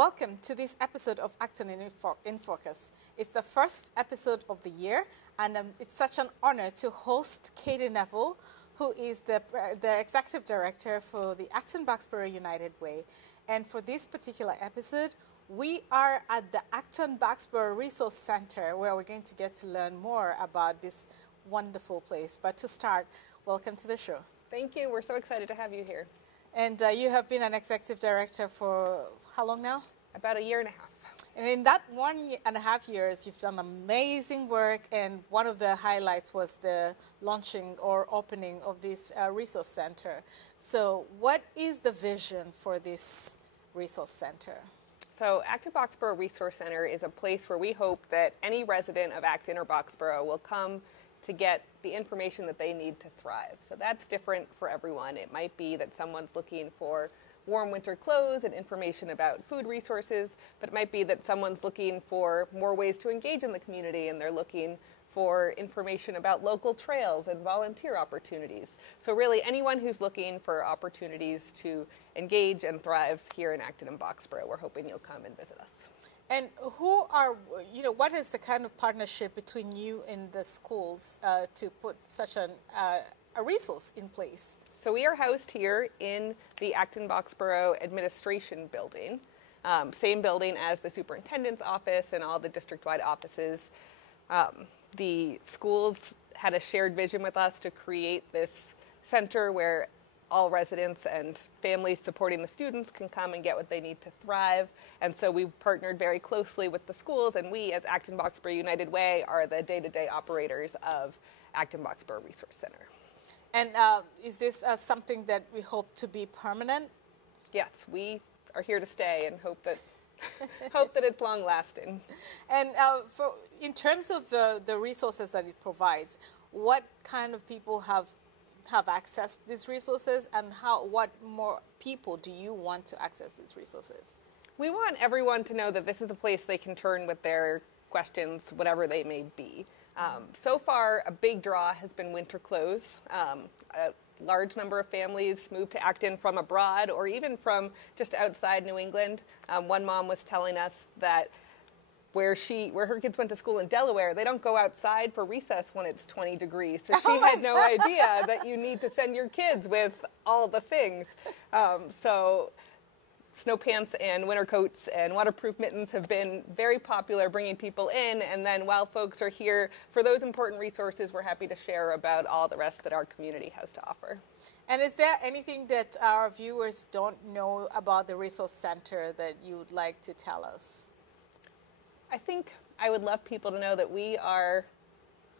Welcome to this episode of Acton in Focus. It's the first episode of the year, and it's such an honor to host Katie Neville, who is the Executive Director for the Acton-Boxborough United Way. And for this particular episode, we are at the Acton-Boxborough Resource Center, where we're going to get to learn more about this wonderful place. But to start, welcome to the show. Thank you. We're so excited to have you here. And you have been an Executive Director for how long now? About a year and a half. And in that 1.5 years, you've done amazing work, and one of the highlights was the launching or opening of this resource center. So what is the vision for this resource center? So Acton-Boxborough Resource Center is a place where we hope that any resident of Acton or Boxborough will come to get the information that they need to thrive. So that's different for everyone. It might be that someone's looking for warm winter clothes and information about food resources, but it might be that someone's looking for more ways to engage in the community, and they're looking for information about local trails and volunteer opportunities. So really anyone who's looking for opportunities to engage and thrive here in Acton and Boxborough, we're hoping you'll come and visit us. And what is the kind of partnership between you and the schools to put such a resource in place? So we are housed here in the Acton-Boxborough Administration Building, same building as the Superintendent's Office and all the district-wide offices. The schools had a shared vision with us to create this center where all residents and families supporting the students can come and get what they need to thrive. And so we partnered very closely with the schools, and we as Acton-Boxborough United Way are the day-to-day operators of Acton-Boxborough Resource Center. And is this something that we hope to be permanent? Yes, we are here to stay and hope that hope that it's long-lasting. And in terms of the resources that it provides, what kind of people have accessed these resources, and what more people do you want to access these resources? We want everyone to know that this is a place they can turn with their questions, whatever they may be. So far, a big draw has been winter clothes. A large number of families moved to Acton from abroad or even from just outside New England. One mom was telling us that where her kids went to school in Delaware, they don't go outside for recess when it's 20 degrees. So she had no idea that you need to send your kids with all the things. So snow pants and winter coats and waterproof mittens have been very popular, bringing people in. And then while folks are here for those important resources, we're happy to share about all the rest that our community has to offer. And is there anything that our viewers don't know about the Resource Center that you would like to tell us? I think I would love people to know that we are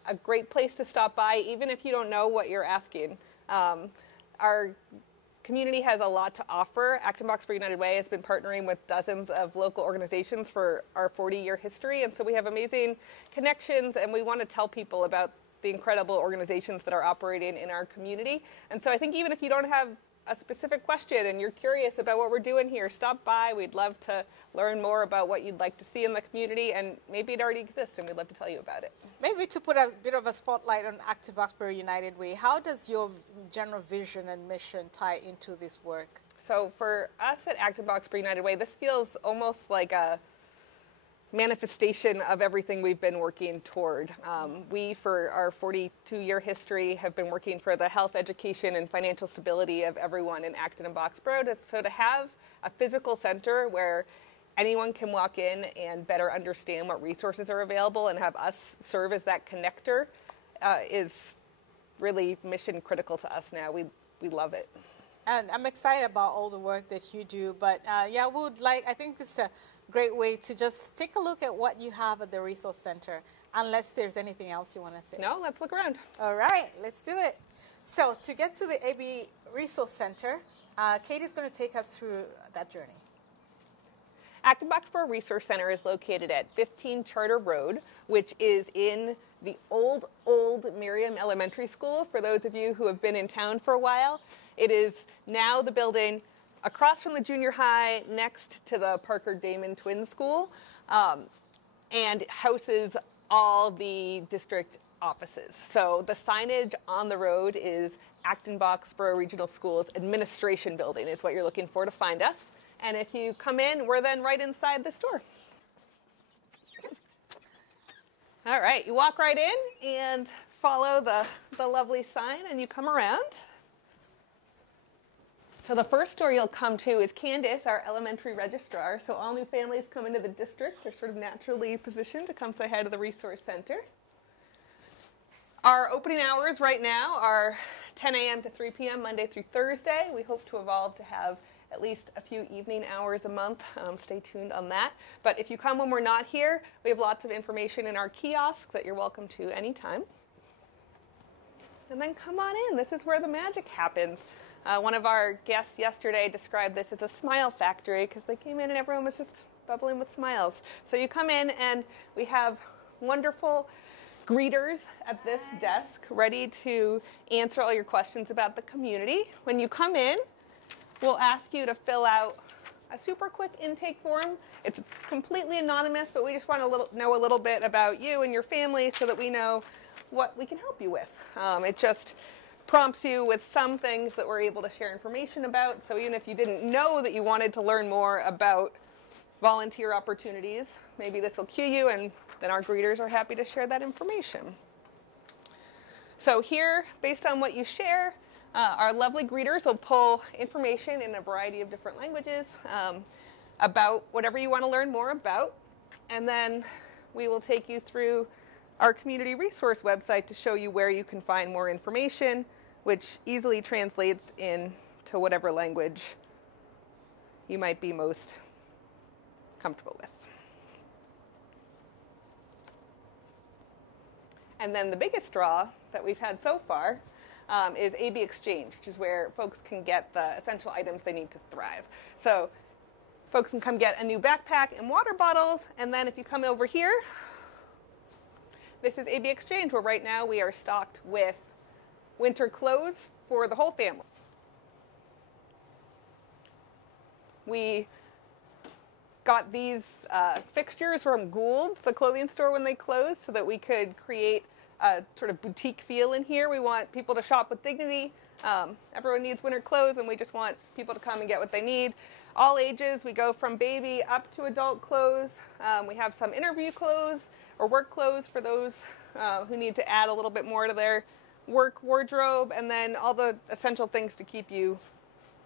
a great place to stop by, even if you don't know what you're asking. Our community has a lot to offer. Acton-Boxborough United Way has been partnering with dozens of local organizations for our 40-year history, and so we have amazing connections, and we want to tell people about the incredible organizations that are operating in our community. And so I think even if you don't have a specific question and you're curious about what we're doing here, stop by. We'd love to learn more about what you'd like to see in the community, and maybe it already exists and we'd love to tell you about it. Maybe to put a bit of a spotlight on Acton-Boxborough United Way, how does your general vision and mission tie into this work? So for us at Acton-Boxborough United Way, this feels almost like a manifestation of everything we've been working toward. We, for our 42-year history, have been working for the health, education, and financial stability of everyone in Acton and Boxborough. So to have a physical center where anyone can walk in and better understand what resources are available and have us serve as that connector is really mission critical to us now. We love it. And I'm excited about all the work that you do, but I think this is a great way to just take a look at what you have at the Resource Center, unless there's anything else you want to say. No, let's look around. All right, let's do it. So to get to the AB Resource Center, Katie's going to take us through that journey. Acton-Boxborough Resource Center is located at 15 Charter Road, which is in the old Miriam Elementary School, for those of you who have been in town for a while. It is now the building across from the junior high, next to the Parker Damon Twin School, and houses all the district offices. So the signage on the road is Acton-Boxborough Regional Schools Administration Building is what you're looking for to find us. And if you come in, we're then right inside the store. All right, you walk right in and follow the lovely sign, and you come around. So the first store you'll come to is Candace, our elementary registrar. So all new families come into the district. They're sort of naturally positioned to come say hi to the Resource Center. Our opening hours right now are 10 a.m. to 3 p.m. Monday through Thursday. We hope to evolve to have at least a few evening hours a month. Stay tuned on that. But if you come when we're not here, we have lots of information in our kiosk that you're welcome to anytime. And then come on in. This is where the magic happens. One of our guests yesterday described this as a smile factory because they came in and everyone was just bubbling with smiles. So you come in and we have wonderful greeters at this desk ready to answer all your questions about the community. When you come in, we'll ask you to fill out a super quick intake form. It's completely anonymous, but we just want to know a little bit about you and your family so that we know what we can help you with. It just prompts you with some things that we're able to share information about. So even if you didn't know that you wanted to learn more about volunteer opportunities, maybe this will cue you, and then our greeters are happy to share that information. So here, based on what you share, our lovely greeters will pull information in a variety of different languages about whatever you want to learn more about. And then we will take you through our community resource website to show you where you can find more information, which easily translates into whatever language you might be most comfortable with. And then the biggest draw that we've had so far is AB Exchange, which is where folks can get the essential items they need to thrive. So folks can come get a new backpack and water bottles, and then if you come over here, this is AB Exchange, where right now we are stocked with winter clothes for the whole family. We got these fixtures from Gould's, the clothing store, when they closed, so that we could create a sort of boutique feel in here. We want people to shop with dignity. Everyone needs winter clothes, and we just want people to come and get what they need. All ages, we go from baby up to adult clothes. We have some interview clothes or work clothes for those who need to add a little bit more to their work wardrobe, and then all the essential things to keep you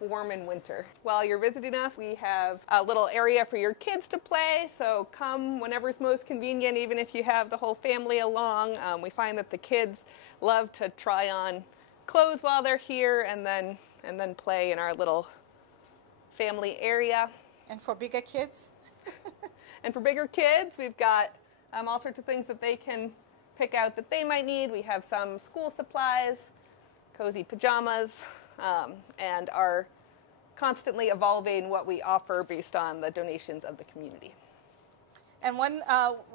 warm in winter. While you're visiting us, we have a little area for your kids to play, so come whenever's most convenient, even if you have the whole family along. We find that the kids love to try on clothes while they're here and then play in our little family area. And for bigger kids? And for bigger kids, we've got all sorts of things that they can pick out that they might need. We have some school supplies, cozy pajamas, and are constantly evolving what we offer based on the donations of the community. And when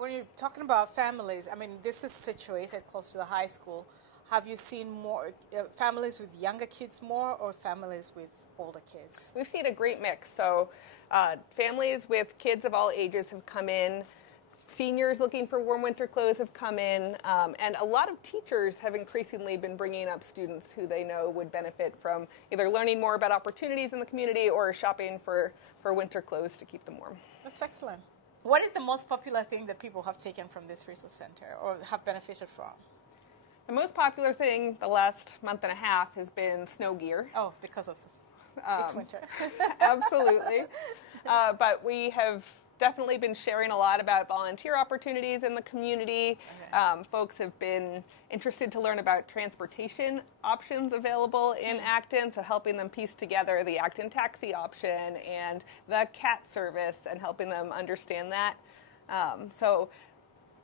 you're talking about families, I mean, this is situated close to the high school. Have you seen more families with younger kids more, or families with older kids? We've seen a great mix. So families with kids of all ages have come in. Seniors looking for warm winter clothes have come in, and a lot of teachers have increasingly been bringing up students who they know would benefit from either learning more about opportunities in the community or shopping for winter clothes to keep them warm. That's excellent. What is the most popular thing that people have taken from this resource center or have benefited from? The most popular thing the last month and a half has been snow gear. Oh, because of it's winter. Absolutely. But we have definitely been sharing a lot about volunteer opportunities in the community. Okay. Folks have been interested to learn about transportation options available in Acton, so helping them piece together the Acton taxi option and the CAT service and helping them understand that. So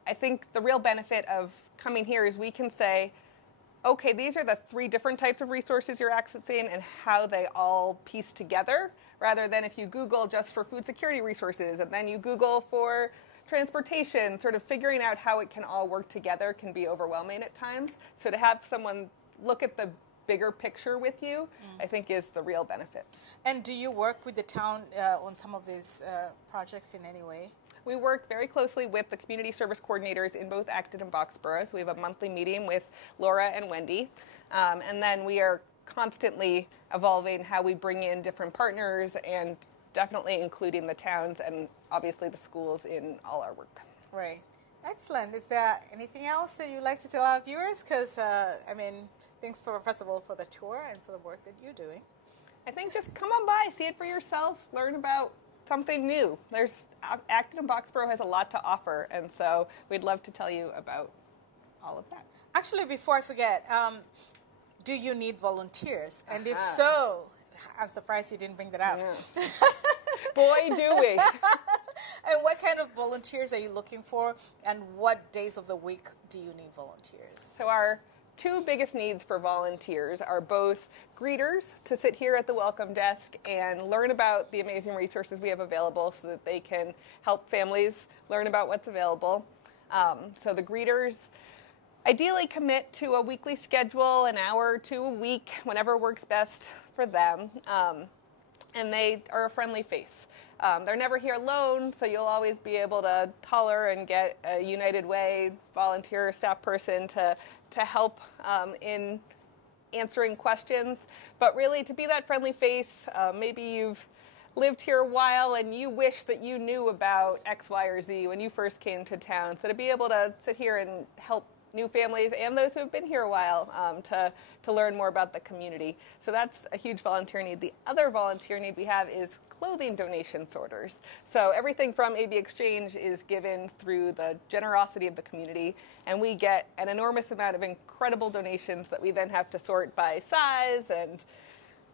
I think the real benefit of coming here is we can say, okay, these are the 3 different types of resources you're accessing and how they all piece together, rather than if you Google just for food security resources and then you Google for transportation, sort of figuring out how it can all work together can be overwhelming at times. So to have someone look at the bigger picture with you, I think is the real benefit. And do you work with the town on some of these projects in any way? We work very closely with the community service coordinators in both Acton and Boxborough. So we have a monthly meeting with Laura and Wendy. And then we are constantly evolving how we bring in different partners and definitely including the towns and obviously the schools in all our work. Right. Excellent. Is there anything else that you'd like to tell our viewers? Because, thanks first of all, for the tour and for the work that you're doing. I think just come on by, see it for yourself, learn about something new. Acton-Boxborough has a lot to offer, and so we'd love to tell you about all of that. Actually, before I forget, do you need volunteers? And if so, I'm surprised you didn't bring that up. Yes. Boy, do we. And what kind of volunteers are you looking for, and what days of the week do you need volunteers? So our two biggest needs for volunteers are both greeters to sit here at the welcome desk and learn about the amazing resources we have available so that they can help families learn about what's available. So the greeters ideally commit to a weekly schedule, an hour or two a week, whenever works best for them. And they are a friendly face. They're never here alone, so you'll always be able to holler and get a United Way volunteer staff person to help in answering questions. But really, to be that friendly face, maybe you've lived here a while and you wish that you knew about X, Y, or Z when you first came to town. So to be able to sit here and help new families and those who have been here a while to learn more about the community. So that's a huge volunteer need. The other volunteer need we have is clothing donation sorters. So everything from AB Exchange is given through the generosity of the community, and we get an enormous amount of incredible donations that we then have to sort by size and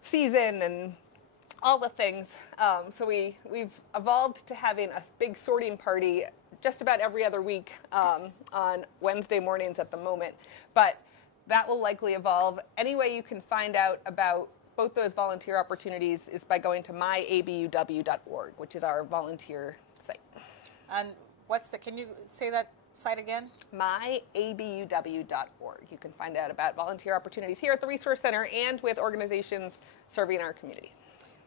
season and all the things. So we've evolved to having a big sorting party just about every other week on Wednesday mornings at the moment. But that will likely evolve. Any way you can find out about both those volunteer opportunities is by going to myabuw.org, which is our volunteer site. And can you say that site again? myabuw.org. You can find out about volunteer opportunities here at the Resource Center and with organizations serving our community.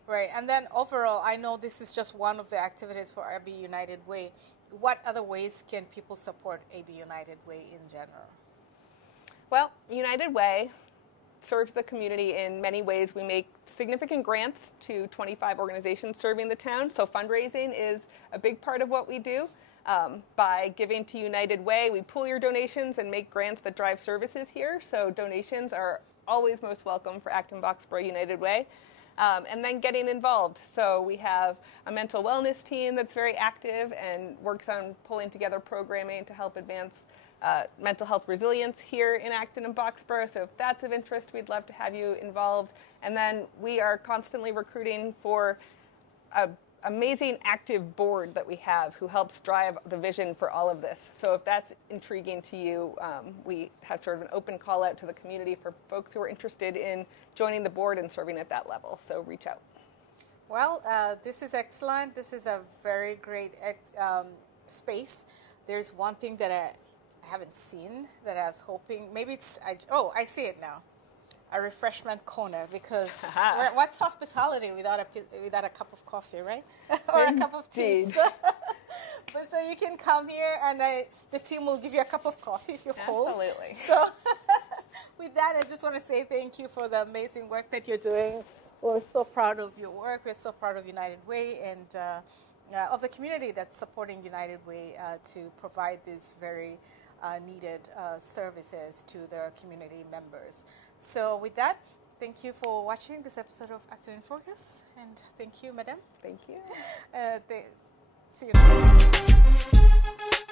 Right, and then overall, I know this is just one of the activities for AB United Way. What other ways can people support AB United Way in general? Well, United Way serves the community in many ways. We make significant grants to 25 organizations serving the town, so fundraising is a big part of what we do. By giving to United Way, we pool your donations and make grants that drive services here, so donations are always most welcome for Acton-Boxborough United Way. And then getting involved. So we have a mental wellness team that's very active and works on pulling together programming to help advance mental health resilience here in Acton and Boxborough. So if that's of interest, we'd love to have you involved. And then we are constantly recruiting for an amazing active board that we have who helps drive the vision for all of this. So if that's intriguing to you, we have sort of an open call out to the community for folks who are interested in joining the board and serving at that level. So reach out. Well, this is excellent. This is a very great space. There's one thing that I haven't seen that I was hoping. Maybe it's, I see it now. A refreshment corner, because what's hospitality without a cup of coffee, right? Or a cup of tea. So you can come here and the team will give you a cup of coffee if you're cold. Absolutely. So with that, I just want to say thank you for the amazing work that you're doing. We're so proud of your work. We're so proud of United Way and of the community that's supporting United Way to provide these very needed services to their community members. So with that, thank you for watching this episode of Acton in Focus, and thank you, Madam. Thank you. See you next time.